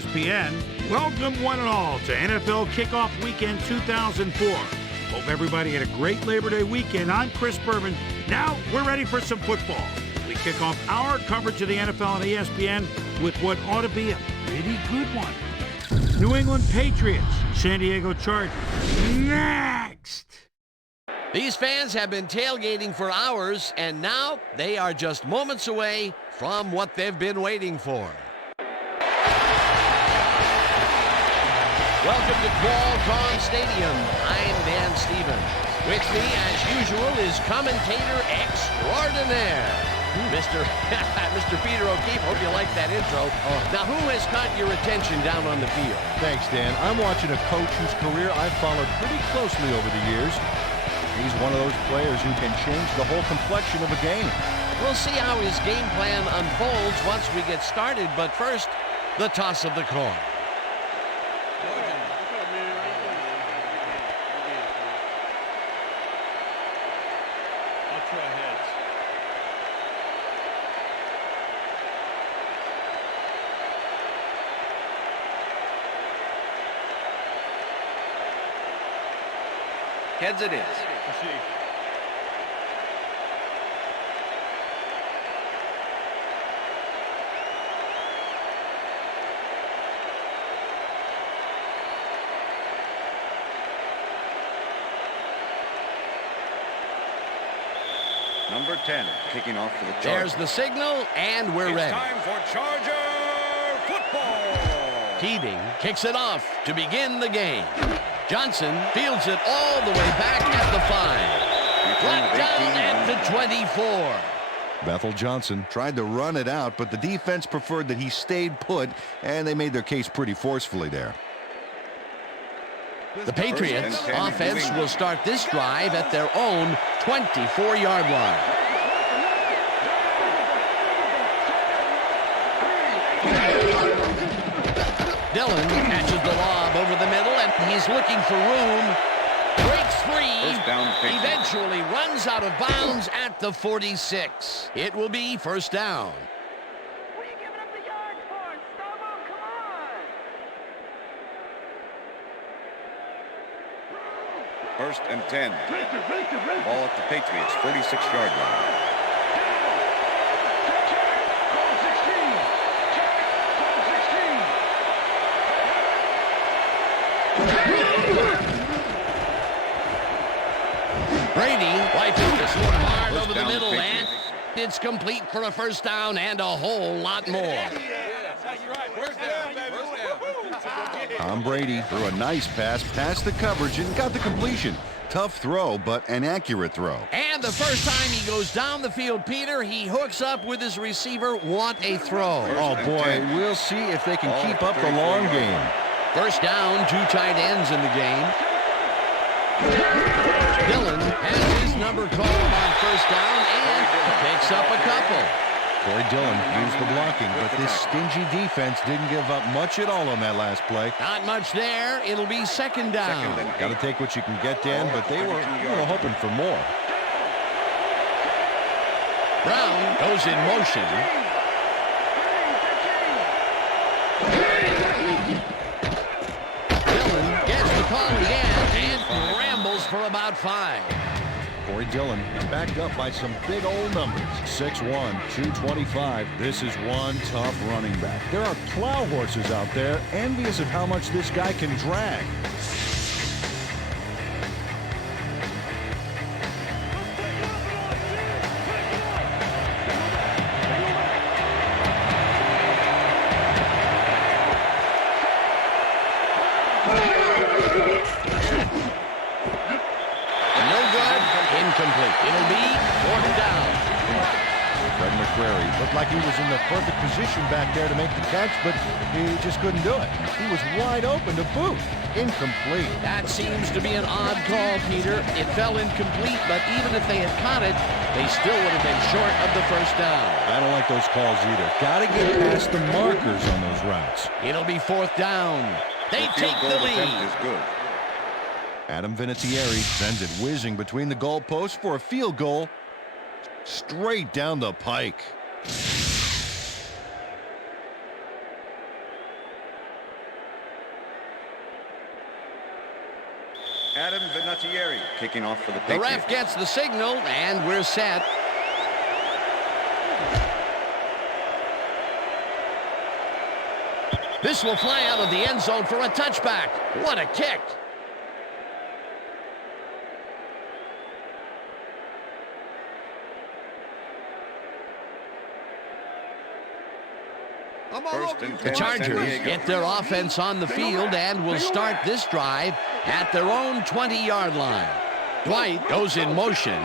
ESPN. Welcome one and all to NFL Kickoff Weekend 2004. Hope everybody had a great Labor Day weekend. I'm Chris Berman. Now we're ready for some football. We kick off our coverage of the NFL on ESPN with what ought to be a pretty good one. New England Patriots, San Diego Chargers. Next! These fans have been tailgating for hours, and now they are just moments away from what they've been waiting for. Welcome to Qualcomm Stadium. I'm Dan Stevens. With me, as usual, is commentator extraordinaire, Mr. Peter O'Keefe. Hope you like that intro. Now, who has caught your attention down on the field? Thanks, Dan. I'm watching a coach whose career I've followed pretty closely over the years. He's one of those players who can change the whole complexion of a game. We'll see how his game plan unfolds once we get started, but first, the toss of the coin. Heads it is. Number 10, kicking off for the Chargers. There's the signal, and we're ready. It's time for Charger football. Keating kicks it off to begin the game. Johnson fields it all the way back at the 5. Brought down at the 24. Bethel Johnson tried to run it out, but the defense preferred that he stayed put, and they made their case pretty forcefully there. The Patriots offense will start this drive at their own 24-yard line. Dillon catches the lob over the middle, and he's looking for room. Breaks free. Eventually runs out of bounds at the 46. It will be first down. What are you giving up the yards for? Stubbo, come on! First and 10. Ball at the Patriots, 46-yard line. Brady wiping this one hard over the middle, and it's complete for a first down and a whole lot more. Tom Brady threw a nice pass past the coverage and got the completion. Tough throw, but an accurate throw. And the first time he goes down the field, Peter, he hooks up with his receiver. What a throw. Oh, boy, we'll see if they can keep up the long game. First down, 2 tight ends in the game. Dillon has his number called on first down and picks up a couple. Corey Dillon used the blocking, but this stingy defense didn't give up much at all on that last play. Not much there. It'll be second down. Got to take what you can get, Dan, but they were hoping for more. Brown goes in motion. Dillon gets the call again and rambles for about 5. Corey Dillon is backed up by some big old numbers. 6'1", 225. This is one tough running back. There are plow horses out there envious of how much this guy can drag. It'll be fourth down. Fred McCrary looked like he was in the perfect position back there to make the catch, but he just couldn't do it. He was wide open to boot. Incomplete. That seems to be an odd call, Peter. It fell incomplete, but even if they had caught it, they still would have been short of the first down. I don't like those calls either. Got to get past the markers on those routes. It'll be fourth down. They take the lead. Adam Vinatieri sends it whizzing between the goalposts for a field goal straight down the pike. 2nd and 10. Ball at the 42. 2 tight ends in the game. Dillon has his number called on first down and picks up a couple. First down. 2nd and 10. Ball at the Patriots, 46-yard line. First and 10. Ball at the Patriots, 46-yard line. Straight down the pike. Adam Vinatieri kicking off for the The Patriots. ref gets the signal, and we're set. This will fly out of the end zone for a touchback. What a kick. First and 10, The San Chargers Diego. get their offense on the field and will start this drive at their own 20-yard line. Dwight goes in motion.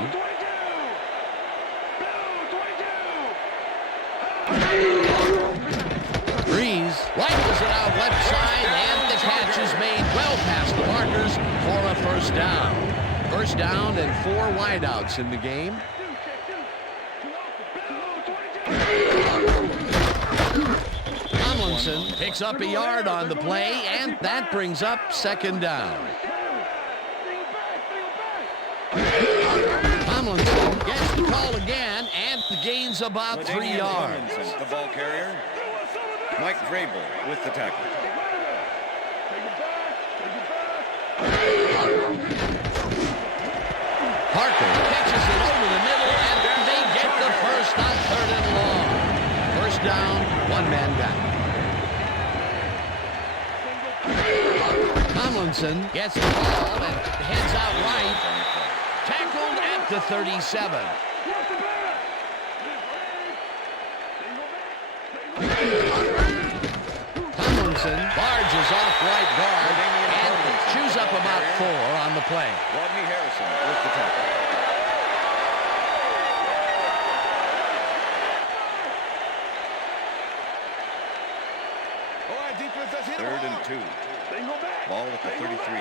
Breeze rifles it out left side, and the catch is made well past the markers for a first down. First down and 4 wideouts in the game. Tomlinson picks up a yard on the play, and that brings up second down. Tomlinson gets the call again, and gains about 3 yards. Tomlinson, the ball carrier. Mike Vrabel with the tackle. Parker pitches it over the middle, and they get the first on 3rd and long. First down, 1 man down. Tomlinson gets the ball and heads out right. Tackled at the 37. Tomlinson barges off right guard and chews up about 4 on the play. Rodney Harrison with the tackle. Third and 2. Ball at the 33.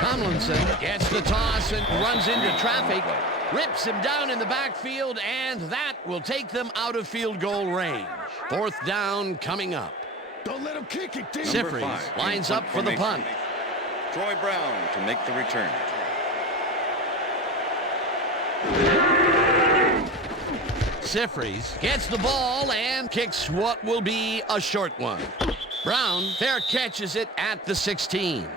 Tomlinson gets the toss and runs into traffic, rips him down in the backfield, and that will take them out of field goal range. 4th down coming up. Don't let him kick it, Dave. Sifries 5, lines up for the formation. punt. Troy Brown to make the return. Sifries gets the ball and kicks what will be a short one. Brown fair catches it at the 16.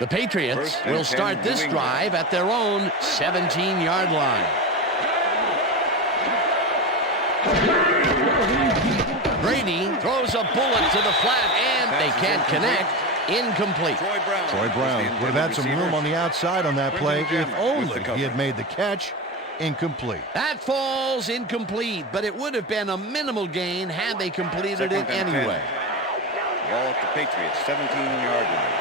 The Patriots will start this drive at their own 17-yard line. Brady throws a bullet to the flat, and they can't connect. Incomplete. Troy Brown would have had some room on the outside on that play if only he had made the catch. Incomplete. That falls incomplete, but it would have been a minimal gain had they completed it anyway. Ball at the Patriots, 17-yard line.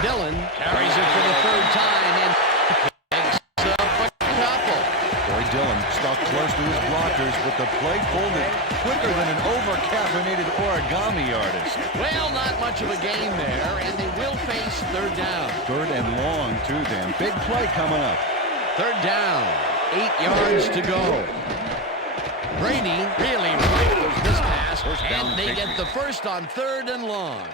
Dillon carries it for the 3rd time and picks up a couple. Boy, Dillon stuck close to his blockers, but the play folded quicker than an over-caffeinated origami artist. Well, not much of a gain there, and they will face 3rd down. 3rd and long, too, Dan. Big play coming up. 3rd down, 8 yards to go. Brady really rifles this pass, and they get the first on 3rd and long.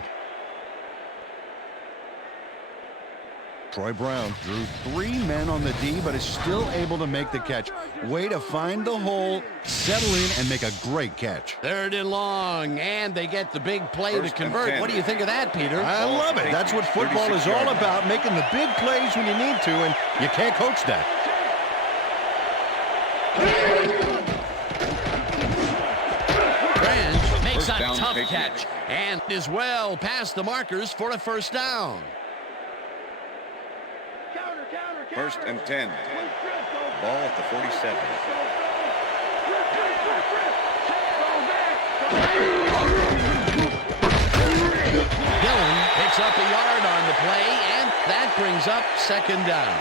Troy Brown drew 3 men on the D, but is still able to make the catch. Way to find the hole, settle in, and make a great catch. 3rd and long, and they get the big play to convert. What do you think of that, Peter? I love it. That's what football is all about, making the big plays when you need to, and you can't coach that. Branch makes a tough catch and is well past the markers for a first down. 1st and 10. Ball at the 47. Dillon picks up a yard on the play, and that brings up 2nd down.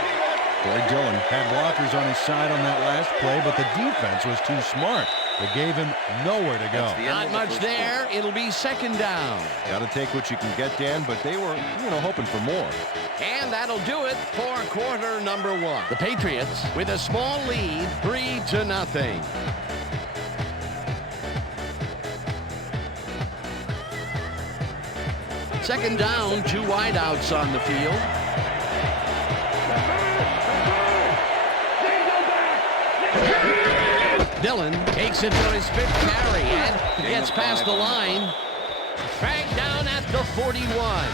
Boy, Dillon had blockers on his side on that last play, but the defense was too smart. They gave him nowhere to go. Not much there. It'll be 2nd down. Got to take what you can get, Dan, but they were, hoping for more. And that'll do it for quarter number 1. The Patriots with a small lead, 3-0. Second down, 2 wideouts on the field. Dillon takes it for his 5th carry and gets past the line. Dragged down at the 41.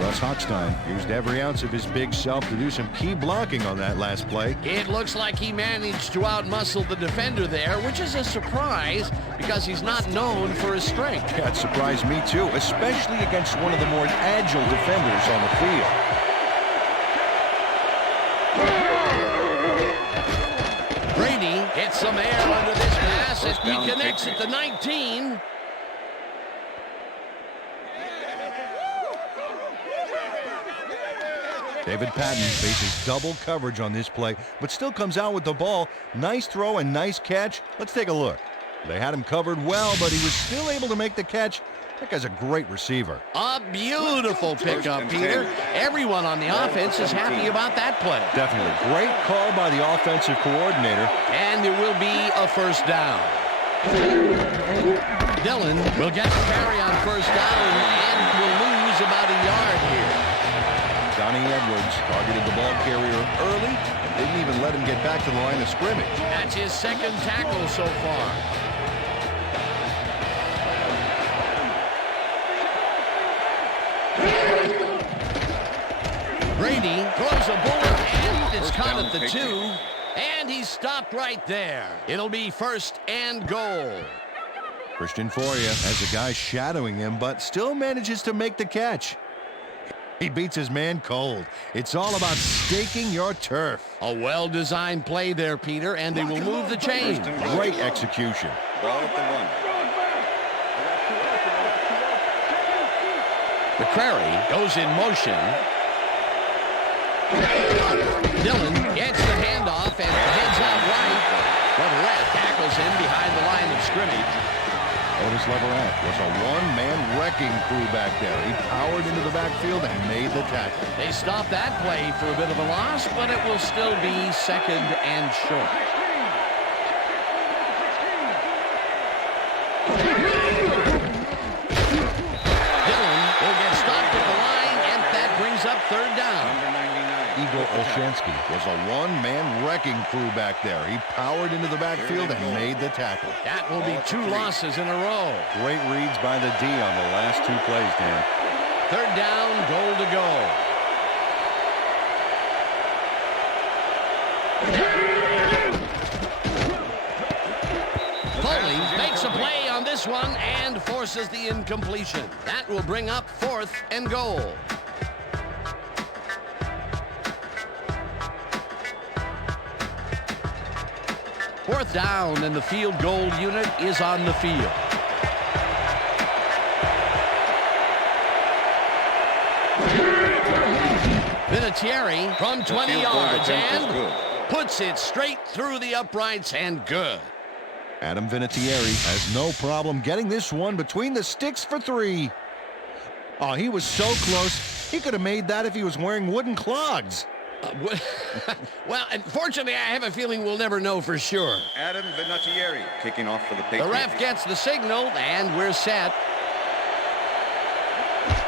Russ Hochstein used every ounce of his big self to do some key blocking on that last play. It looks like he managed to outmuscle the defender there, which is a surprise because he's not known for his strength. Yeah, it surprised me too, especially against one of the more agile defenders on the field. Brady gets some air under this pass as he connects at the 19. David Patton faces double coverage on this play, but still comes out with the ball. Nice throw and nice catch. Let's take a look. They had him covered well, but he was still able to make the catch. That guy's a great receiver. A beautiful pickup, Peter. Everyone on the offense is happy about that play. Definitely. Great call by the offensive coordinator. And there will be a first down. Dillon will get the carry on first down and will lose about a yard here. Johnny Edwards targeted the ball carrier early and didn't even let him get back to the line of scrimmage. That's his 2nd tackle so far. Brady throws a bullet and it's caught at the 2. And he's stopped right there. It'll be 1st and goal. Christian Foria has a guy shadowing him, but still manages to make the catch. He beats his man cold. It's all about staking your turf. A well-designed play there, Peter, and they will move the chain. Great execution. Ball at the 1. McCrary goes in motion. Dillon gets the handoff and heads out right. Leverett tackles him behind the line of scrimmage. Otis Leverett was a one-man wrecking crew back there. He powered into the backfield and made the tackle. They stopped that play for a bit of a loss, but it will still be 2nd and short. Dillon will get stopped at the line, and that brings up 3rd down. Igor Olshansky was a one-man wrecking crew back there. He powered into the backfield and made the tackle. That will be 2 losses in a row. Great reads by the D on the last 2 plays, Dan. 3rd down, goal to go. Foley makes a play on this one and forces the incompletion. That will bring up 4th and goal. Fourth down, and the field goal unit is on the field. Vinatieri from 20 yards and puts it straight through the uprights and good. Adam Vinatieri has no problem getting this one between the sticks for 3. Oh, he was so close. He could have made that if he was wearing wooden clogs. Well, unfortunately, I have a feeling we'll never know for sure. Adam Vinatieri kicking off for the Patriots. The ref gets the signal, and we're set.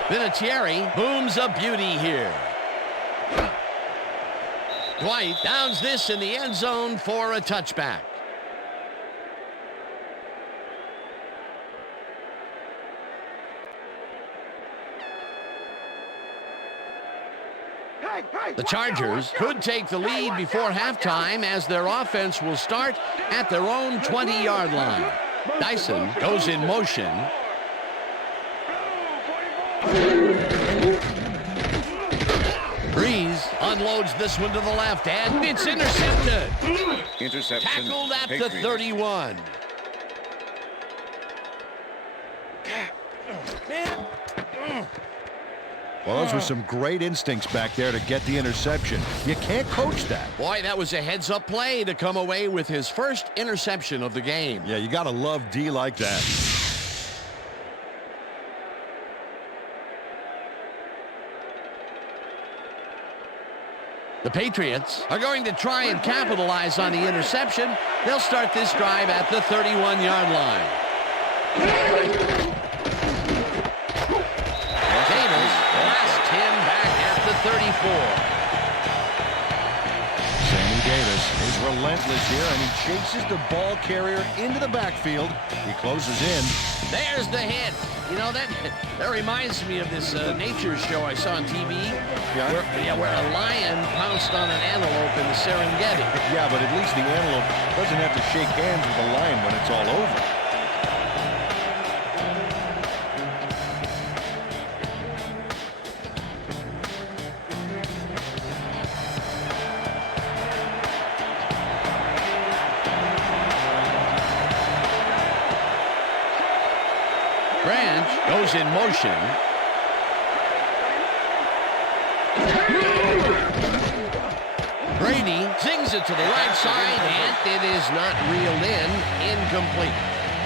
Vinatieri booms a beauty here. Dwight downs this in the end zone for a touchback. The Chargers could take the lead before halftime as their offense will start at their own 20-yard line. Dyson goes in motion. Breeze unloads this one to the left, and it's intercepted. Interception. Tackled at the Patriots. 31. Well, those were some great instincts back there to get the interception. You can't coach that. Boy, that was a heads-up play to come away with his first interception of the game. Yeah, you got to love D like that. The Patriots are going to try and capitalize on the interception. They'll start this drive at the 31-yard line. Davis 34. Sammy Davis is relentless here, and he chases the ball carrier into the backfield. He closes in. There's the hit. You know, that reminds me of this nature show I saw on TV. Yeah? Where a lion pounced on an antelope in the Serengeti. Yeah, but at least the antelope doesn't have to shake hands with the lion when it's all over. Branch goes in motion. Brady zings it to the right side, and it is not reeled in. Incomplete.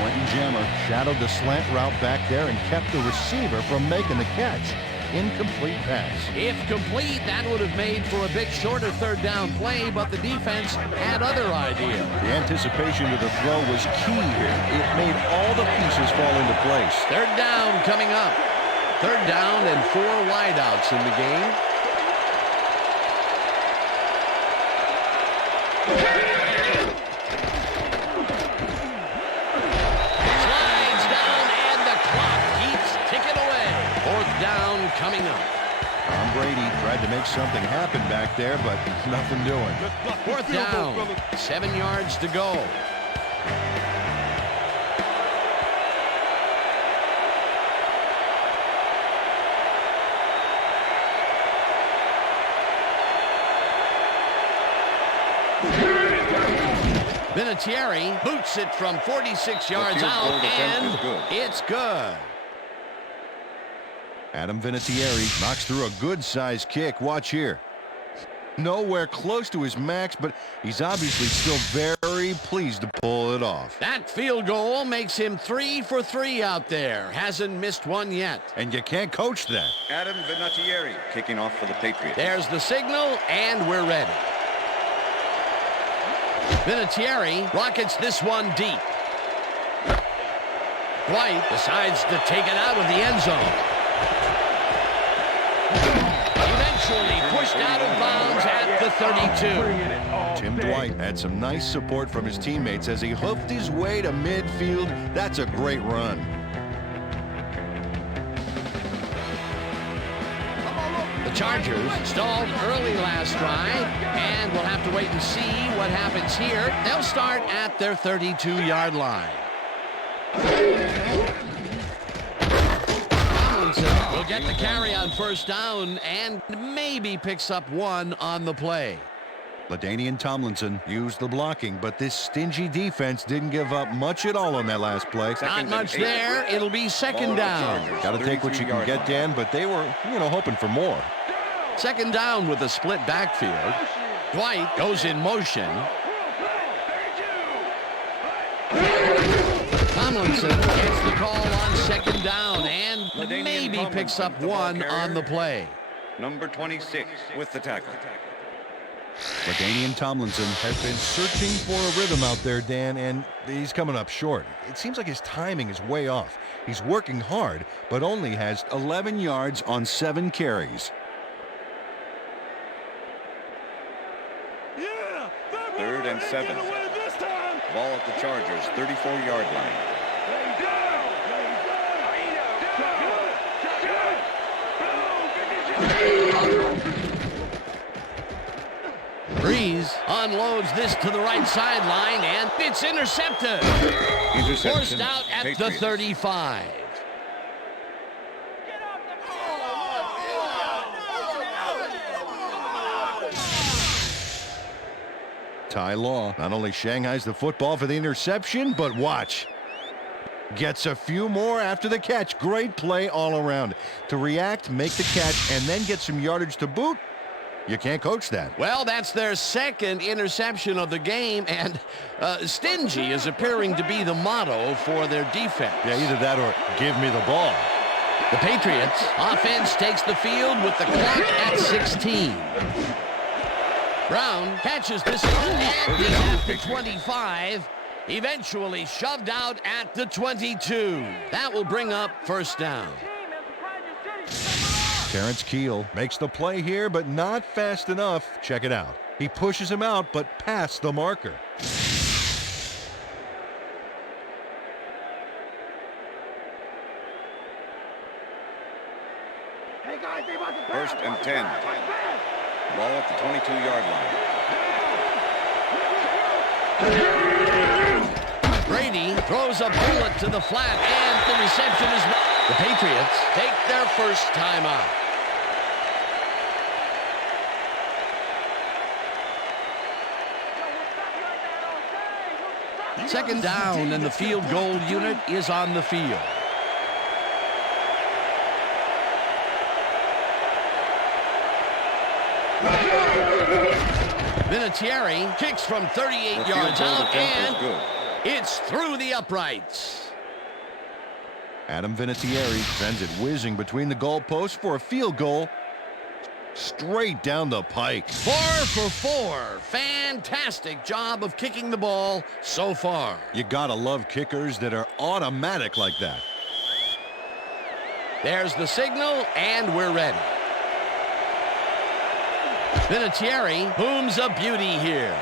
Quentin Jammer shadowed the slant route back there and kept the receiver from making the catch. Incomplete pass. If complete, that would have made for a bit shorter third down play, but the defense had other ideas. The anticipation of the throw was key here. It made all the pieces fall into place. Third down coming up. Third down and 4 wideouts in the game. Slides down, and the clock keeps ticking away. Fourth down coming up. Tom Brady tried to make something happen back there, but nothing doing. Fourth down, 7 yards to go. Vinatieri boots it from 46 yards out, and it's good. Adam Vinatieri knocks through a good-sized kick. Watch here. Nowhere close to his max, but he's obviously still very pleased to pull it off. That field goal makes him 3 for 3 out there. Hasn't missed one yet. And you can't coach that. Adam Vinatieri kicking off for the Patriots. There's the signal, and we're ready. Vinatieri rockets this one deep. White decides to take it out of the end zone. Eventually pushed out of bounds at the 32. Tim Dwight had some nice support from his teammates as he hoofed his way to midfield. That's a great run. The Chargers stalled early last drive, and we'll have to wait and see what happens here. They'll start at their 32-yard line. Tomlinson will get the carry on first down and maybe picks up 1 on the play. LaDainian Tomlinson used the blocking, but this stingy defense didn't give up much at all on that last play. Not much there. It'll be second down. Got to take what you can get, Dan, but they were, hoping for more. Second down with a split backfield. Dwight goes in motion. Tomlinson gets the call on second down and maybe picks up 1 on the play. Number 26 with the tackle. LaDainian Tomlinson has been searching for a rhythm out there, Dan, and he's coming up short. It seems like his timing is way off. He's working hard, but only has 11 yards on 7 carries. Third and 7. Ball at the Chargers, 34-yard line. Breeze unloads this to the right sideline, and it's intercepted. Forced out at the 35. Ty Law not only shanghais the football for the interception, but watch. Gets a few more after the catch. Great play all around. To react, make the catch, and then get some yardage to boot. You can't coach that. Well, that's their second interception of the game, and stingy is appearing to be the motto for their defense. Yeah, either that or give me the ball. The Patriots offense takes the field with the clock at 16. Brown catches this one, and he's at the 25. Eventually shoved out at the 22. That will bring up first down. Terrence Keel makes the play here, but not fast enough. Check it out. He pushes him out, but past the marker. First and 10. Ball at the 22-yard line. Brady throws a bullet to the flat, and the reception is... The Patriots take their first time out. Second down, and the field goal unit is on the field. Vinatieri kicks from 38 yards out, and it's through the uprights. Adam Vinatieri sends it whizzing between the goalposts for a field goal. Straight down the pike. 4 for 4. Fantastic job of kicking the ball so far. You gotta love kickers that are automatic like that. There's the signal, and we're ready. Vinatieri booms a beauty here.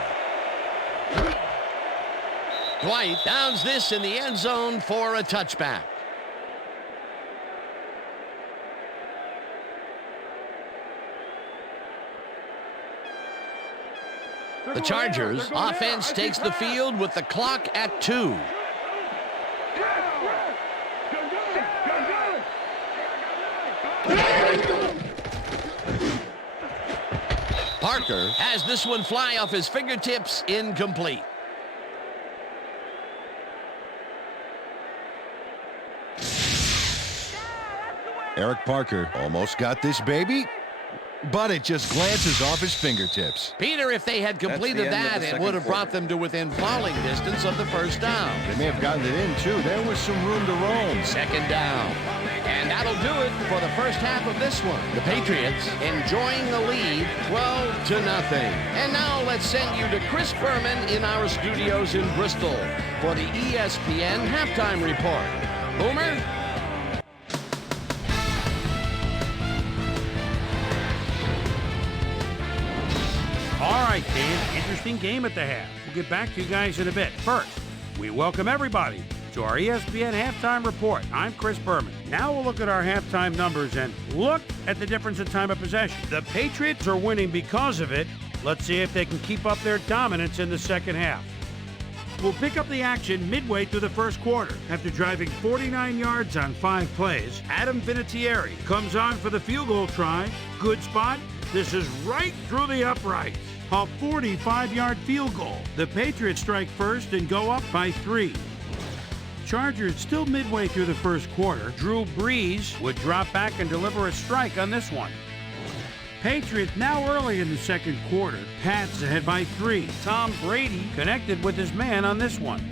Dwight downs this in the end zone for a touchback. The Chargers offense takes the field with the clock at 2. Parker has this one fly off his fingertips, incomplete. Eric Parker almost got this baby, but it just glances off his fingertips. Peter, if they had completed that, it would have brought them to within falling distance of the first down. They may have gotten it in, too. There was some room to roam. Second down. And that'll do it for the first half of this one. The Patriots enjoying the lead 12-0. And now let's send you to Chris Berman in our studios in Bristol for the ESPN halftime report. Boomer? All right, Dan, interesting game at the half. We'll get back to you guys in a bit. First, we welcome everybody to our ESPN halftime report. I'm Chris Berman. Now we'll look at our halftime numbers and look at the difference in time of possession. The Patriots are winning because of it. Let's see if they can keep up their dominance in the second half. We'll pick up the action midway through the first quarter. After driving 49 yards on 5 plays, Adam Vinatieri comes on for the field goal try. Good spot. This is right through the uprights. A 45-yard field goal. The Patriots strike first and go up by 3. Chargers still midway through the first quarter. Drew Brees would drop back and deliver a strike on this one. Patriots now early in the second quarter. Pats ahead by 3. Tom Brady connected with his man on this one.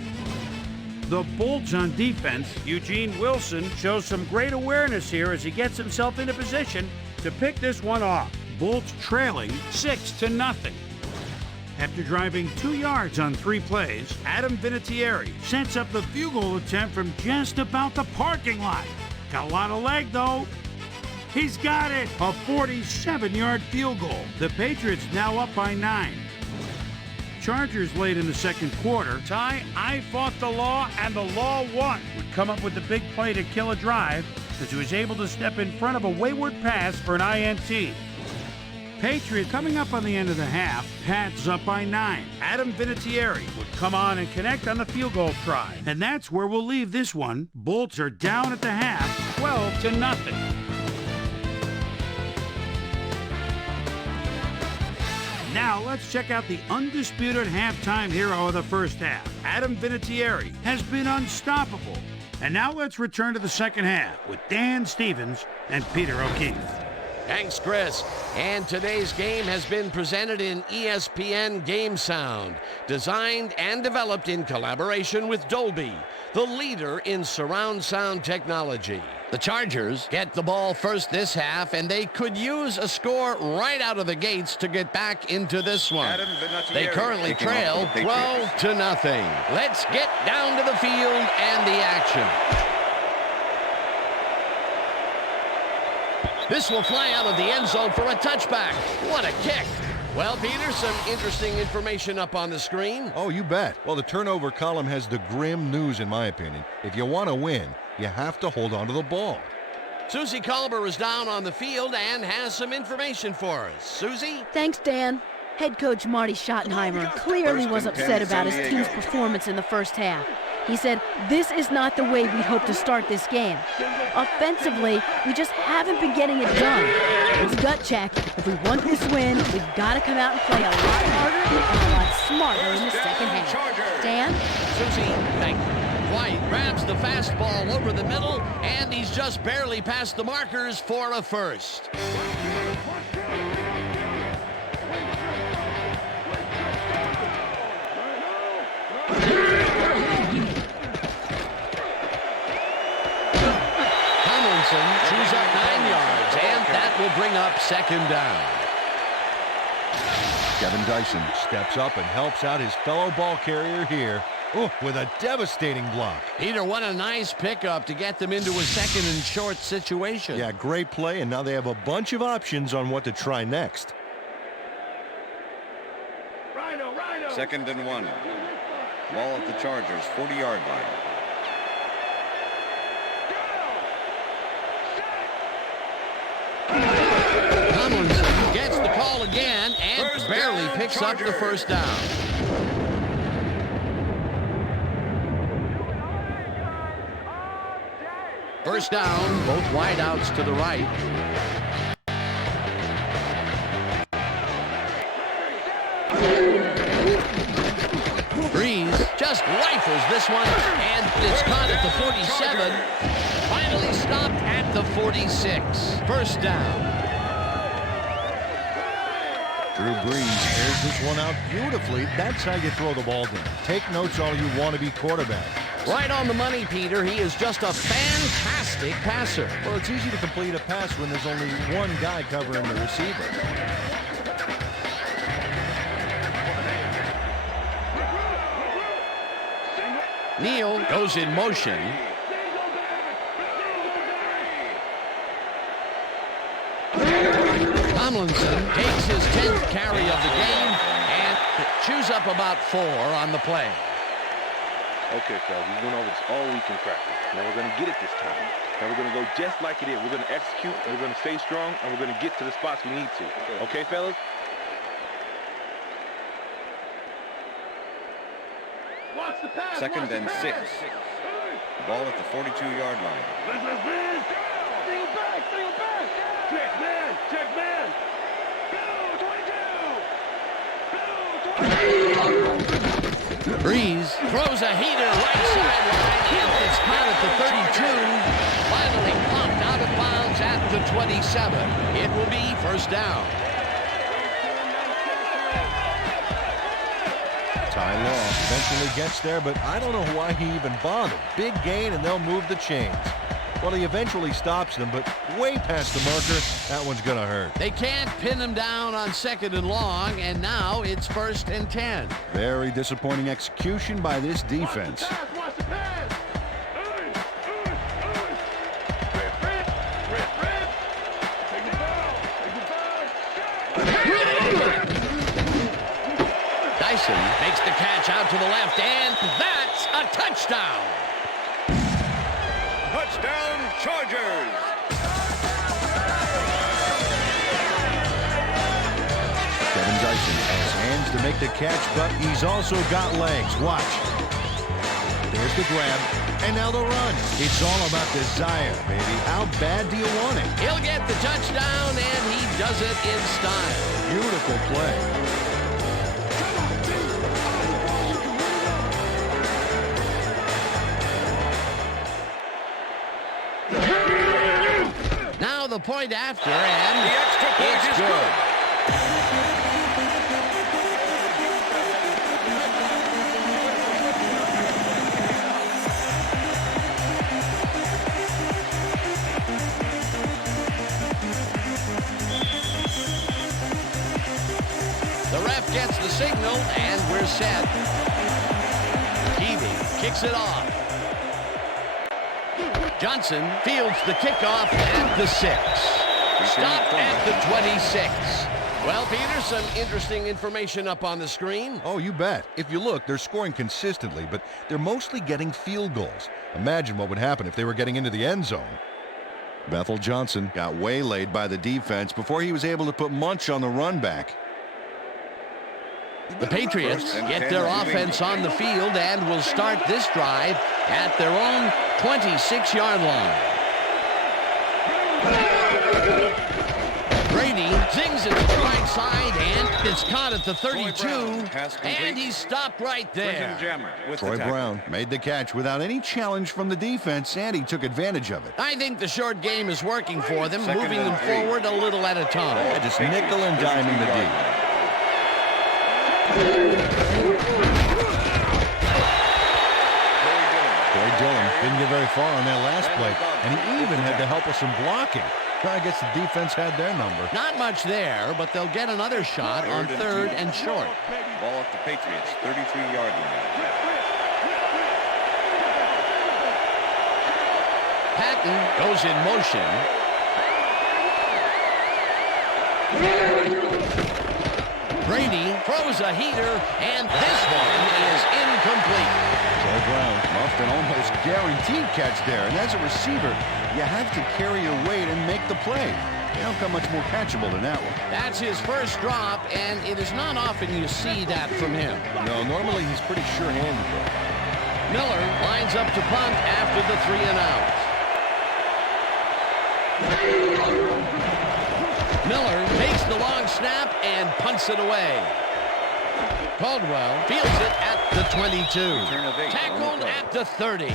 The Bolts on defense. Eugene Wilson shows some great awareness here as he gets himself into position to pick this one off. Bolts trailing 6-0. After driving 2 yards on 3 plays, Adam Vinatieri sets up the field goal attempt from just about the parking lot. Got a lot of leg, though. He's got it! A 47-yard field goal. The Patriots now up by 9. Chargers late in the second quarter. Ty, I fought the law, and the law won. Would come up with the big play to kill a drive as he was able to step in front of a wayward pass for an INT. Patriots coming up on the end of the half. Pats up by 9. Adam Vinatieri would come on and connect on the field goal try. And that's where we'll leave this one. Bolts are down at the half, 12-0. Now let's check out the undisputed halftime hero of the first half. Adam Vinatieri has been unstoppable. And now let's return to the second half with Dan Stevens and Peter O'Keefe. Thanks, Chris. And today's game has been presented in ESPN Game Sound, designed and developed in collaboration with Dolby, the leader in surround sound technology. The Chargers get the ball first this half, and they could use a score right out of the gates to get back into this one. They currently trail 12-0. Let's get down to the field and the action. This will fly out of the end zone for a touchback. What a kick. Well, Peter, some interesting information up on the screen. Oh, you bet. Well, the turnover column has the grim news, in my opinion. If you want to win, you have to hold on to the ball. Susie Colber is down on the field and has some information for us. Susie? Thanks, Dan. Head coach Marty Schottenheimer clearly was upset about his team's performance in the first half. He said, "This is not the way we hope to start this game. Offensively, we just haven't been getting it done. It's gut check. If we want this win, we've got to come out and play a lot harder and a lot smarter in the second half." Dan? Susie, thank you. White grabs the fastball over the middle, and he's just barely past the markers for a first. Chews up 9 yards, and that will bring up second down. Kevin Dyson steps up and helps out his fellow ball carrier here. Oh, with a devastating block. Peter, what a nice pickup to get them into a second and short situation. Yeah, great play, and now they have a bunch of options on what to try next. Second and 1. Ball at the Chargers, 40-yard line. Tomlinson gets the call again and barely picks up the first down. First down, both wideouts to the right. Breeze just rifles this one, and it's caught at the 47. Finally stopped at the 46. First down. Drew Brees airs this one out beautifully. That's how you throw the ball down. Take notes all you want to be quarterback. Right on the money, Peter. He is just a fantastic passer. Well, it's easy to complete a pass when there's only one guy covering the receiver. Neal goes in motion. Tomlinson takes his 10th carry of the game and chews up about 4 on the play. Okay, fellas, we went over this all week in practice. Now we're going to get it this time. Now we're going to go just like it is. We're going to execute, and we're going to stay strong, and we're going to get to the spots we need to. Okay, fellas? Second and 6. Ball at the 42-yard line. Check man! Breeze throws a heater right sideline, and it's caught at the 32. Finally popped out of bounds at the 27. It will be first down. Ty Law eventually gets there, but I don't know why he even bothered. Big gain, and they'll move the chains. Well, he eventually stops them, but way past the marker, that one's going to hurt. They can't pin him down on second and long, and now it's first and 10. Very disappointing execution by this defense. Dyson makes the catch out to the left, and that's a touchdown. Touchdown, Chargers! Kevin Dyson has hands to make the catch, but he's also got legs. Watch. There's the grab, and now the run. It's all about desire, baby. How bad do you want it? He'll get the touchdown, and he does it in style. Beautiful play. Now the point after, and the extra point is good. The ref gets the signal, and we're set. Keavy kicks it off. Johnson fields the kickoff at the 6. Stopped at the 26. Well, Peter, some interesting information up on the screen. Oh, you bet. If you look, they're scoring consistently, but they're mostly getting field goals. Imagine what would happen if they were getting into the end zone. Bethel Johnson got waylaid by the defense before he was able to put Munch on the run back. The Patriots get their offense on the field and will start this drive at their own 26-yard line. Brady zings it to the right side, and it's caught at the 32, and he's stopped right there. Troy Brown made the catch without any challenge from the defense, and he took advantage of it. I think the short game is working for them, moving them forward a little at a time. Yeah, just nickel and diming the D. Corey Dillon didn't get very far on that last play, and he even had to help with some blocking. I guess the defense had their number. Not much there, but they'll get another shot on third and short. Ball at the Patriots, 33-yard line. Patton goes in motion. Brady throws a heater, and this one is incomplete. Troy Brown muffed an almost guaranteed catch there, and as a receiver, you have to carry your weight and make the play. They don't come much more catchable than that one. That's his first drop, and it is not often you see that from him. No, normally he's pretty sure-handed there. Miller lines up to punt after the 3 and out. Miller takes the long snap and punts it away. Caldwell fields it at the 22. Tackled at the 30.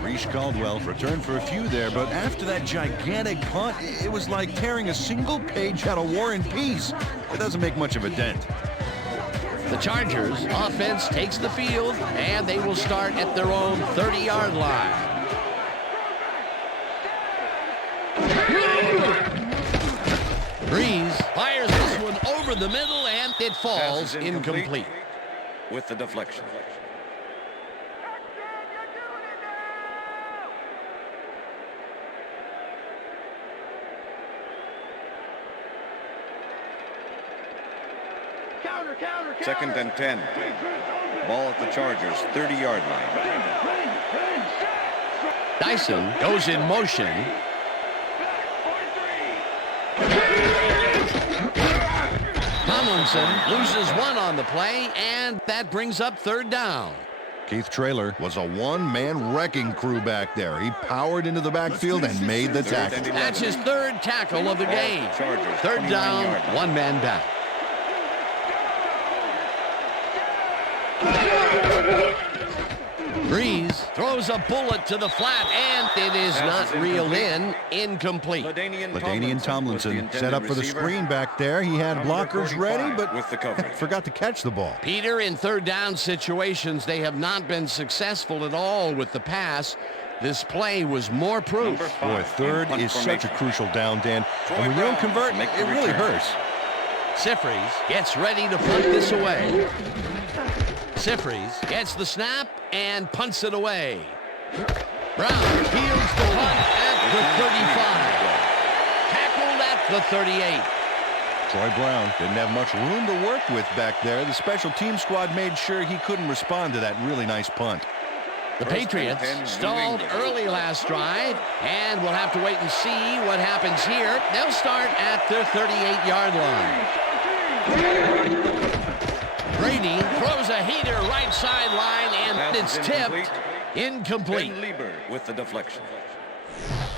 Reese Caldwell returned for a few there, but after that gigantic punt, it was like tearing a single page out of War and Peace. It doesn't make much of a dent. The Chargers offense takes the field, and they will start at their own 30-yard line. Breeze fires this one over the middle, and it falls incomplete. With the deflection. Second and 10. Ball at the Chargers, 30-yard line. Dyson goes in motion. Tomlinson loses one on the play, and that brings up third down. Keith Traylor was a one-man wrecking crew back there. He powered into the backfield and made the tackle. That's his third tackle of the game. Third down, one man down. Breeze throws a bullet to the flat, and it is not reeled in. Incomplete. LaDainian Tomlinson set up for the screen back there. He had blockers ready, but forgot to catch the ball. Peter, in third down situations, they have not been successful at all with the pass. This play was more proof. Boy, third is such a crucial down, Dan. And when you don't convert, it really hurts. Sifries gets ready to punt this away. Sifries gets the snap and punts it away. Brown fields the punt at the 35. Tackled at the 38. Troy Brown didn't have much room to work with back there. The special team squad made sure he couldn't respond to that really nice punt. The Patriots stalled early last drive, and we'll have to wait and see what happens here. They'll start at their 38-yard line. Brady throws a heater right sideline, and it's tipped incomplete. With the deflection.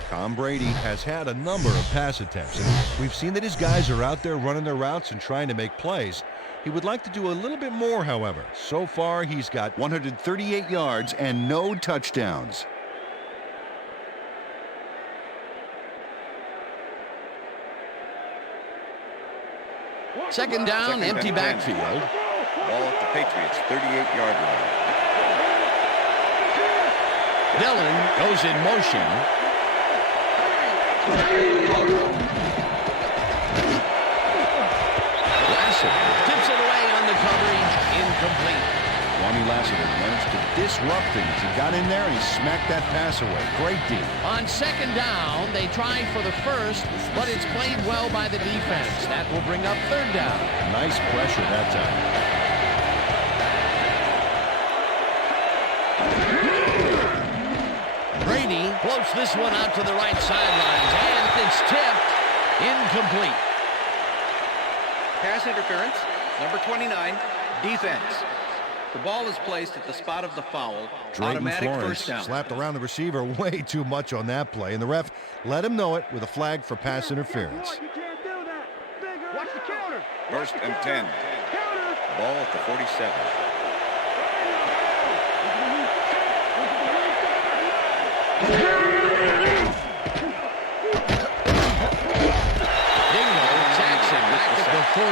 Tom Brady has had a number of pass attempts, and we've seen that his guys are out there running their routes and trying to make plays. He would like to do a little bit more, however. So far, he's got 138 yards and no touchdowns. Second down, empty backfield. Ball at the Patriots, 38-yard line. Dillon goes in motion. Lasser tips it away on the coverage, incomplete. Tommy Lassiter managed to disrupt things. He got in there and he smacked that pass away. Great D. On second down, they tried for the first, but it's played well by the defense. That will bring up third down. Nice pressure that time. Brady floats this one out to the right sidelines, and it's tipped. Incomplete. Pass interference, number 29, defense. The ball is placed at the spot of the foul. Automatic first down. Slapped around the receiver way too much on that play, and the ref let him know it with a flag for pass interference. Watch the counter. First and 10. Ball at the 47. Dingo attacks him back at the 49.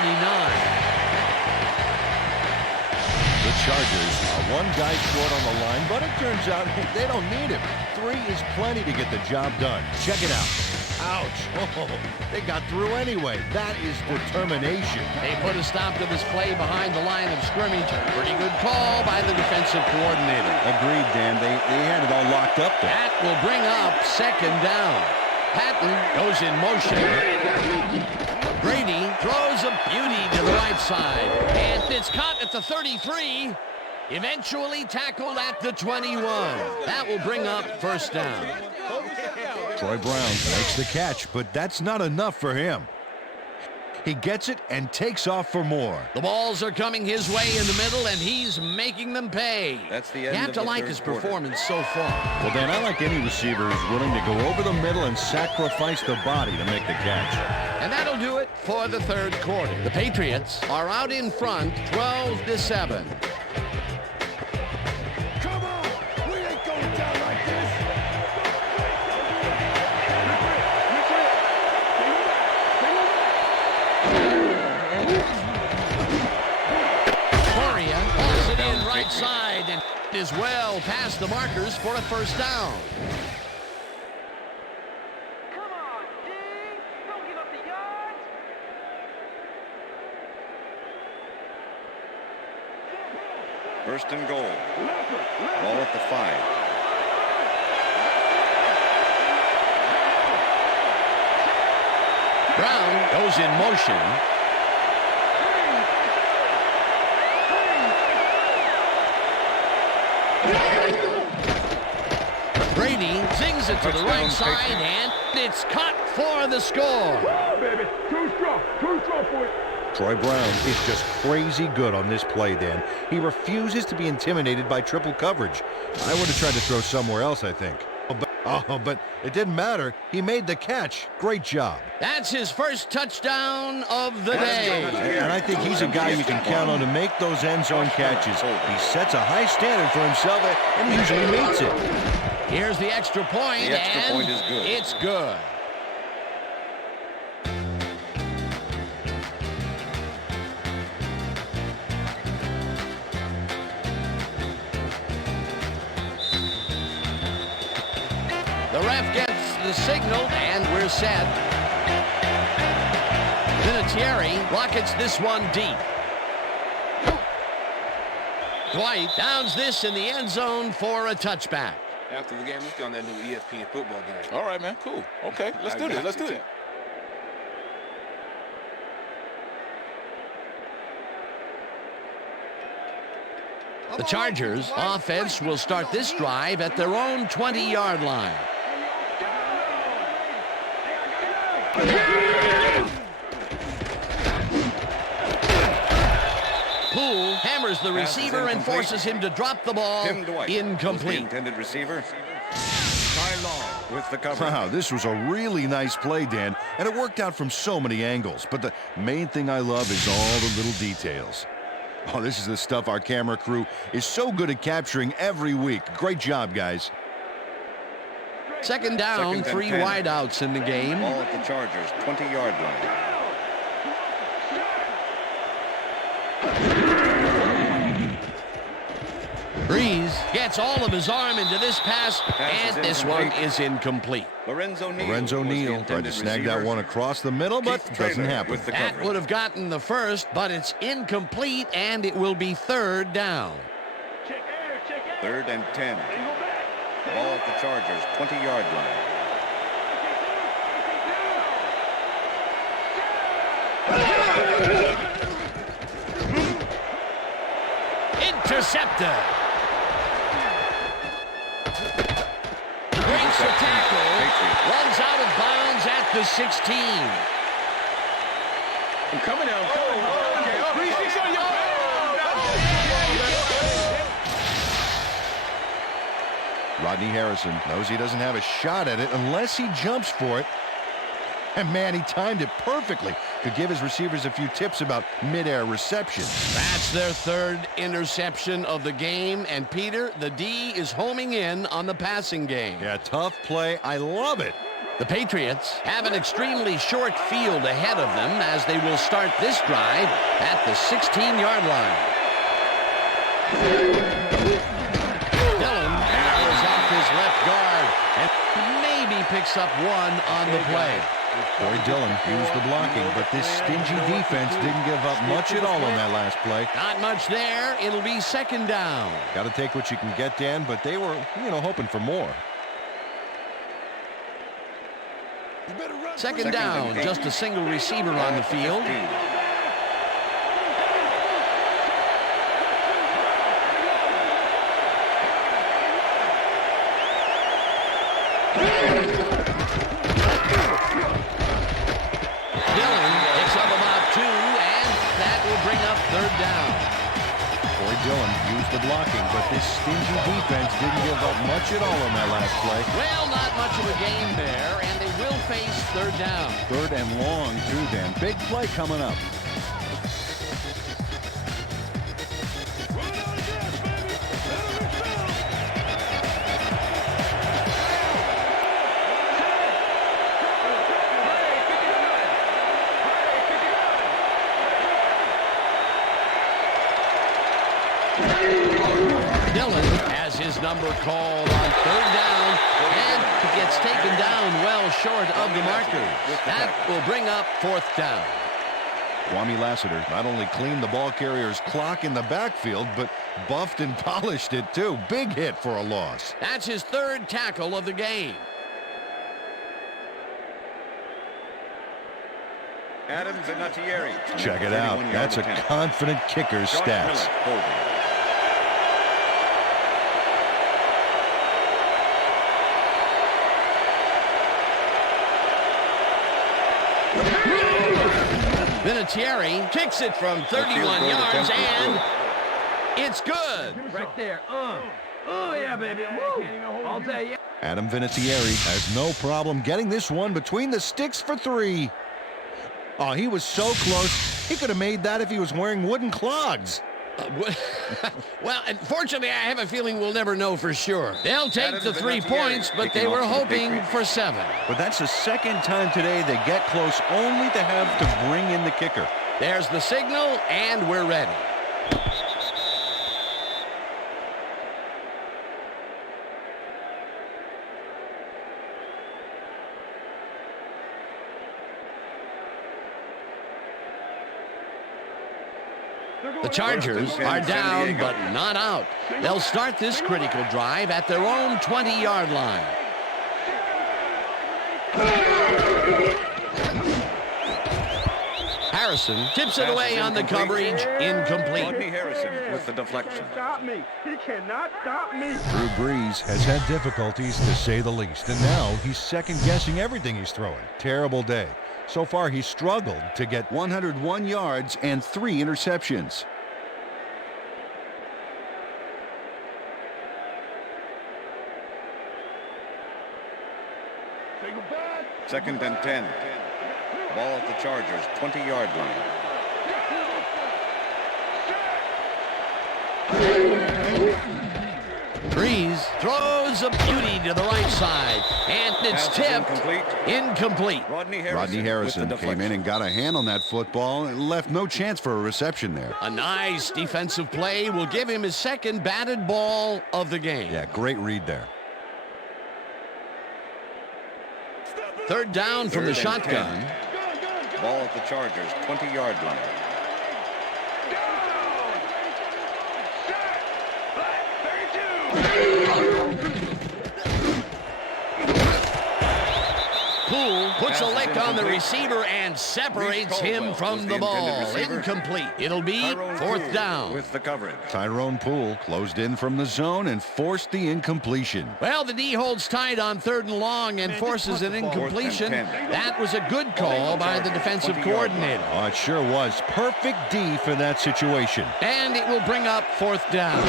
The Chargers are one guy short on the line, but it turns out they don't need him. 3 is plenty to get the job done. Check it out. Ouch. Oh, they got through anyway. That is determination. They put a stop to this play behind the line of scrimmage. Pretty good call by the defensive coordinator. Agreed, Dan. They had it all locked up there. That will bring up second down. Patton goes in motion. Brady throws a beauty to the right side. And it's caught at the 33. Eventually tackled at the 21. That will bring up first down. Troy Brown makes the catch, but that's not enough for him. He gets it and takes off for more. The balls are coming his way in the middle, and he's making them pay. That's the end You have of to the like third his quarter. performance so far. Well, Dan, I like any receiver who's willing to go over the middle and sacrifice the body to make the catch. And that'll do it for the third quarter. The Patriots are out in front 12-7. Come on! We ain't going down like this! Correa pulls it in right side and is well past the markers for a first down. Come on, D. Don't give up the yards. First and goal. Ball at the 5. Brown goes in motion. Brady zings it to the right side, and it's caught for the score. Baby, too strong for it. Troy Brown is just crazy good on this play, Dan. He refuses to be intimidated by triple coverage. I would have tried to throw somewhere else, I think. But it didn't matter. He made the catch. Great job. That's his first touchdown of the day. And I think he's a guy you can count on to make those end zone catches. He sets a high standard for himself, and he usually meets it. Here's the extra point, The extra and point is good. It's good. The ref gets the signal, and we're set. Vinatieri rockets this one deep. Dwight downs this in the end zone for a touchback. After the game, let's get on that new ESPN football game. All right, man. Cool. Okay, let's do this. Let's do it. The Chargers offense will start this drive at their own 20-yard line. Poole hammers the receiver and forces him to drop the ball. Tim Dwight. The Incomplete. intended receiver. Ty Long with the cover. Wow, this was a really nice play, Dan, and it worked out from so many angles. But the main thing I love is all the little details. Oh, this is the stuff our camera crew is so good at capturing every week. Great job, guys. Second down, Second and 3 10. wideouts in the game. Ball at the Chargers, 20-yard line. Breeze gets all of his arm into this pass, Pass is and this one incomplete. is incomplete. Lorenzo Neal Neal was the tried to intended snag that receiver. one across the middle, but Keith doesn't Traylor happen. with the That coverage. would have gotten the first, but it's incomplete, and it will be third down. 3rd and 10. Ball at the Chargers' 20-yard line. Intercepted. Breaks the tackle. Runs out of bounds at the 16. I'm coming out. Rodney Harrison knows he doesn't have a shot at it unless he jumps for it. And man, he timed it perfectly. Could give his receivers a few tips about mid-air reception. That's their 3rd interception of the game. And Peter, the D is homing in on the passing game. Yeah, tough play. I love it. The Patriots have an extremely short field ahead of them as they will start this drive at the 16-yard line. Dillon arrows off his left guard and maybe picks up one on the play. Boy, Dillon used the blocking, but this stingy defense didn't give up much at all on that last play. Not much there. It'll be 2nd down. Got to take what you can get, Dan, but they were, hoping for more. 2nd down, just a single receiver on the field. Dillon picks up about 2, and that will bring up 3rd down. Boy, Dillon used the blocking, but this stingy defense didn't give up much at all on that last play. Well, not much of a game there, and they will face 3rd down. 3rd and long, too, Dan. Big play coming up. Dillon has his number called on 3rd down, and gets taken down well short of the markers. That will bring up 4th down. Kwame Lassiter not only cleaned the ball carrier's clock in the backfield, but buffed and polished it, too. Big hit for a loss. That's his 3rd tackle of the game. Adam Vinatieri. Check it out. That's a confident kicker's stats. Vinatieri kicks it from 31 yards, and it's good. Right there. Oh, yeah, baby. Woo. All day, yeah. Adam Vinatieri has no problem getting this one between the sticks for 3. Oh, he was so close. He could have made that if he was wearing wooden clogs. Well, unfortunately, I have a feeling we'll never know for sure. They'll take the 3 points, but they were hoping for 7. But that's the 2nd time today they get close only to have to bring in the kicker. There's the signal, and we're ready. The Chargers are down, but not out. They'll start this critical drive at their own 20-yard line. Harrison tips it away on the coverage. Incomplete. Rodney Harrison with the deflection. Stop me. He cannot stop me. Drew Brees has had difficulties, to say the least, and now he's second-guessing everything he's throwing. Terrible day. So far, he's struggled to get 101 yards and 3 interceptions. Second and 10. Ball at the Chargers' 20-yard line. Brees throws a beauty to the right side, and it's tipped. Incomplete. Rodney Harrison came in and got a hand on that football and left no chance for a reception there. A nice defensive play will give him his 2nd batted ball of the game. Yeah, great read there. 3rd down from the shotgun. Ball at the Chargers' 20-yard line. Poole puts a lick on the receiver and separates him from the ball. Incomplete. It'll be fourth down. With the coverage. Tyrone Poole closed in from the zone and forced the incompletion. Well, the D holds tight on 3rd and long and forces an incompletion. That was a good call by the defensive coordinator. Oh, it sure was. Perfect D for that situation. And it will bring up 4th down.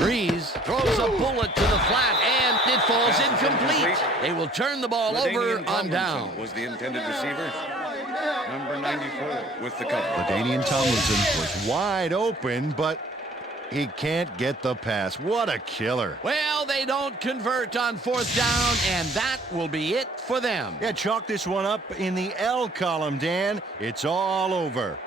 Breeze throws a bullet to the flat, and it falls incomplete. They will turn the ball over on down. Was the intended receiver. Number 94 with the coverage. LaDainian Tomlinson was wide open, but he can't get the pass. What a killer. Well, they don't convert on 4th down, and that will be it for them. Yeah, chalk this one up in the L column, Dan. It's all over.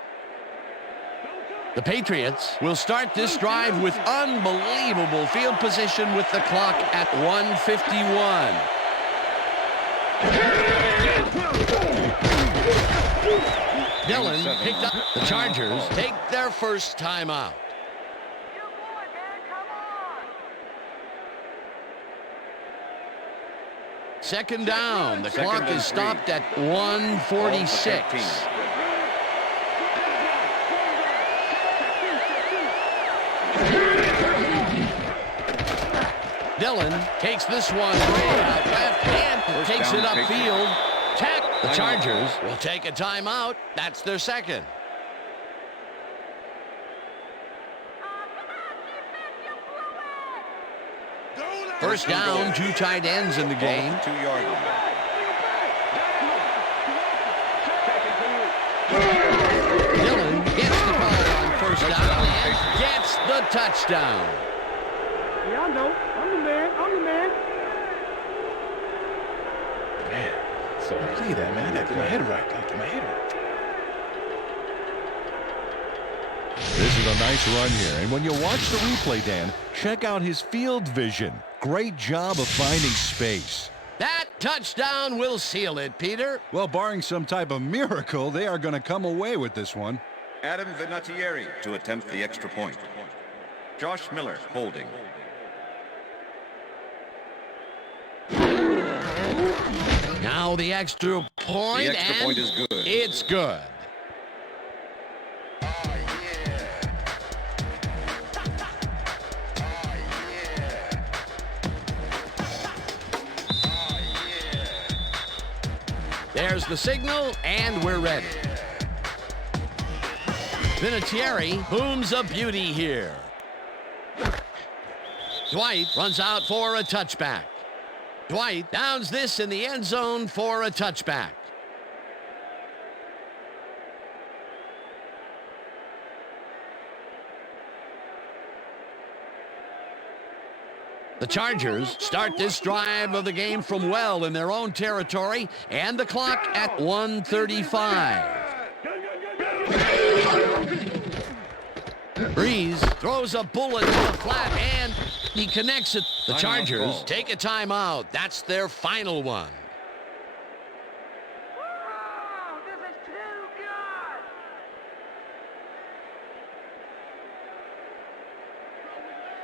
The Patriots will start this drive with unbelievable field position with the clock at 1:51. Dillon picked up. The Chargers take their first timeout. Second down. The clock is stopped at 1:46. Dillon takes this one way out left and takes it upfield. The Chargers will take a timeout. That's their second. First down, 2 tight ends in the game. 2-yard line. Dillon gets the ball on first down and gets the touchdown. Yeah, I know. I'm the man. I'm the man. Man, so look at that, man. I got my head right. Got my head right. This is a nice run here. And when you watch the replay, Dan, check out his field vision. Great job of finding space. That touchdown will seal it, Peter. Well, barring some type of miracle, they are going to come away with this one. Adam Vinatieri to attempt the extra point. Josh Miller holding. Now the extra point, The extra and point is good. It's good. There's the signal, and we're ready. Vinatieri booms a beauty here. Dwight runs out for a touchback. Dwight downs this in the end zone for a touchback. The Chargers start this drive of the game from well in their own territory, and the clock at 1:35. Breeze throws a bullet to the flat, and he connects it. The Chargers take a timeout. That's their final one. Whoa, this is too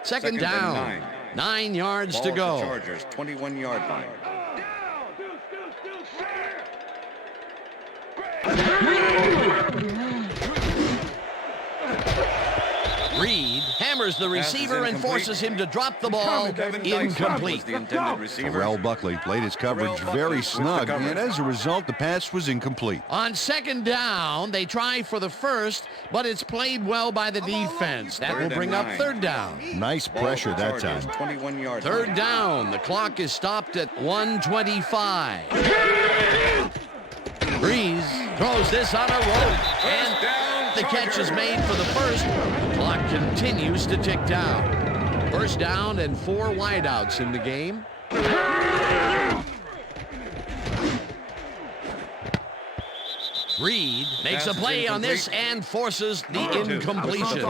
good. Second down. 9 yards Ball to at go. the Chargers, 21-yard line. Reed hammers the receiver and forces him to drop the ball. Incomplete. The intended receiver. Terrell Buckley played his coverage very snug, and as a result, the pass was incomplete. On second down, they try for the first, but it's played well by the defense. That will bring up third down. Nice pressure that time. 21-yard Third down. The clock is stopped at 1:25. Breeze throws this on a rope, and the catch is made for the first. The clock continues to tick down. First down and 4 wideouts in the game. Reed makes a play on this and forces the incompletion.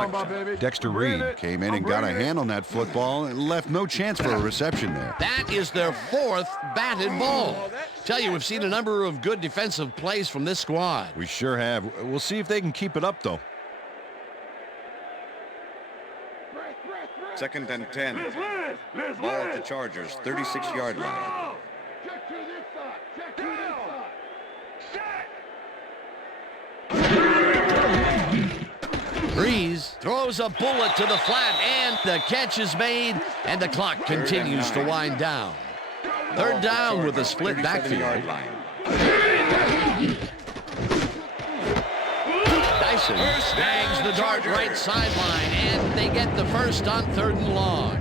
Dexter Reed came in and got a hand on that football and left no chance for a reception there. That is their 4th batted ball. Tell you, we've seen a number of good defensive plays from this squad. We sure have. We'll see if they can keep it up, though. Second and 10. Ball at the Chargers, 36-yard line. Check to this side. Check to this side. Breeze throws a bullet to the flat, and the catch is made, and the clock continues to wind down. Third down with a split backfield. Dyson snags the dart right sideline, and they get the first on 3rd and long.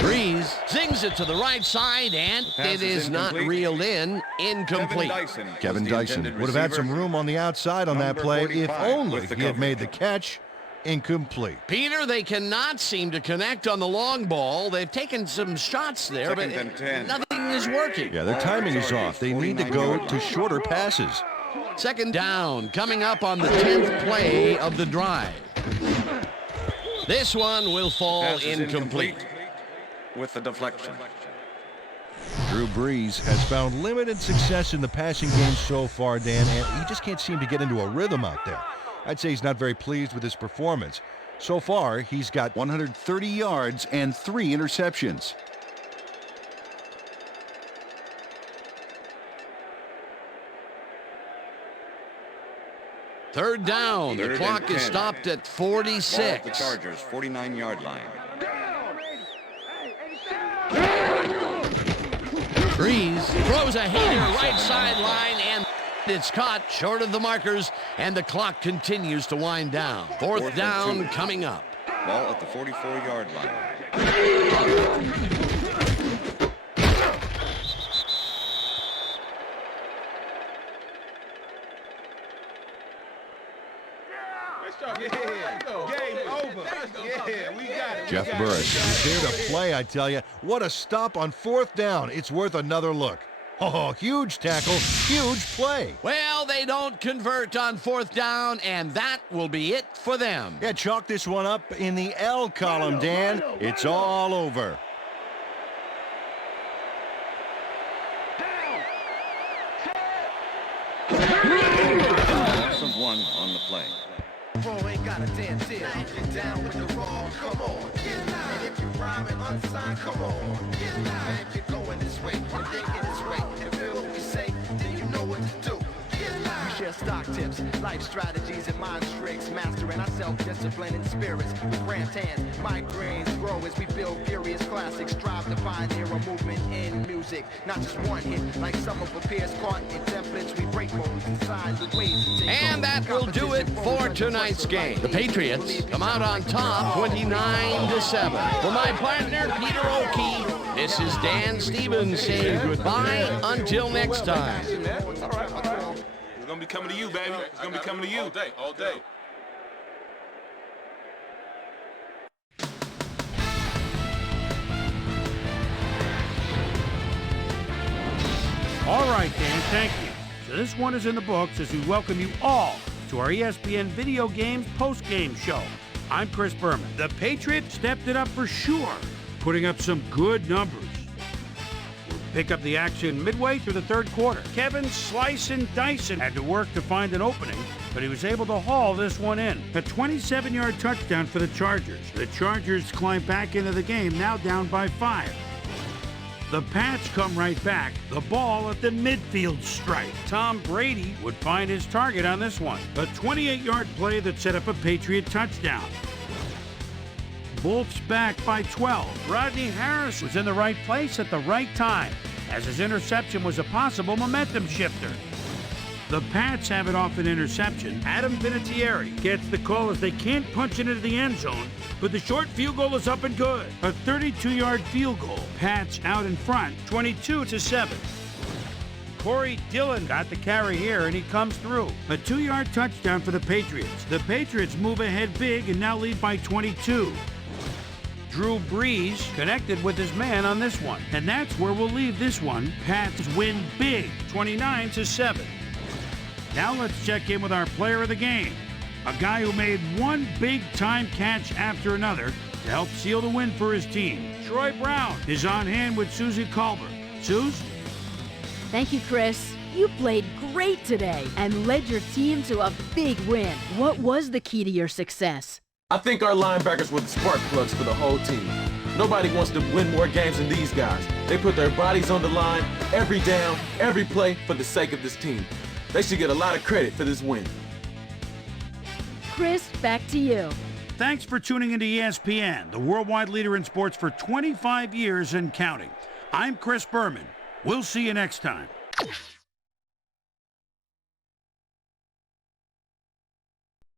Breeze zings it to the right side, and it is not reeled in. Incomplete. Kevin Dyson would have had some room on the outside on that play if only he had made the catch. Incomplete. Peter, they cannot seem to connect on the long ball. They've taken some shots there, but nothing is working. Yeah, their timing is off. They need to go to shorter passes. Second down coming up on the 10th play of the drive. This one will fall incomplete. With the deflection. Drew Brees has found limited success in the passing game so far, Dan, and he just can't seem to get into a rhythm out there. I'd say he's not very pleased with his performance. So far, he's got 130 yards and 3 interceptions. Third down. The clock is stopped at 46. The Chargers, 49-yard line. Breeze throws a hater right sideline, and it's caught short of the markers, and the clock continues to wind down. Fourth down coming up. Ball at the 44-yard line. Jeff Burris is there to play, I tell you. What a stop on 4th down. It's worth another look. Oh, huge tackle, huge play. Well, they don't convert on 4th down, and that will be it for them. Yeah, chalk this one up in the L column, Dan. It's all over. Loss of 1 on the play. Ain't got a damn deal. Get down with the wrong, come on. Get down. And if you rhyming unsigned, come on. Get down. And if you're going this way, you're thinking this way, and feel what we say, then you know what to do. Get down. We share stock tips, life strategies, and mind tricks, mastering our self-discipline and spirits with cramped hands. Migraines grow as we build furious classics, strive to pioneer a movement in music. Not just one hit, like some of our peers caught in templates. We break modes inside the ways to take And that will do it for tonight's game. The Patriots come out on top 29-7. For my partner, Peter O'Keefe, this is Dan Stevens saying goodbye until next time. It's going to be coming to you, baby. It's going to be coming to you. All day, all day. All right, Dan, thank you. So this one is in the books as we welcome you all to our ESPN Video Games Postgame Show. I'm Chris Berman. The Patriots stepped it up for sure, putting up some good numbers. We'll pick up the action midway through the 3rd quarter. Kevin Slice and Dyson had to work to find an opening, but he was able to haul this one in. A 27-yard touchdown for the Chargers. The Chargers climb back into the game, now down by 5. The Pats come right back. The ball at the midfield stripe. Tom Brady would find his target on this one. A 28-yard play that set up a Patriot touchdown. Bolts back by 12. Rodney Harris was in the right place at the right time, as his interception was a possible momentum shifter. The Pats have it off an interception. Adam Vinatieri gets the call as they can't punch it into the end zone, but the short field goal is up and good. A 32-yard field goal. Pats out in front, 22-7. Corey Dillon got the carry here, and he comes through. A 2-yard touchdown for the Patriots. The Patriots move ahead big and now lead by 22. Drew Brees connected with his man on this one, and that's where we'll leave this one. Pats win big, 29-7. Now let's check in with our player of the game. a guy who made one big-time catch after another to help seal the win for his team. Troy Brown is on hand with Susie Colbert. Suze? Thank you, Chris. You played great today and led your team to a big win. What was the key to your success? I think our linebackers were the spark plugs for the whole team. Nobody wants to win more games than these guys. They put their bodies on the line every down, every play for the sake of this team. They should get a lot of credit for this win. Chris, back to you. Thanks for tuning into ESPN, the worldwide leader in sports for 25 years and counting. I'm Chris Berman. We'll see you next time.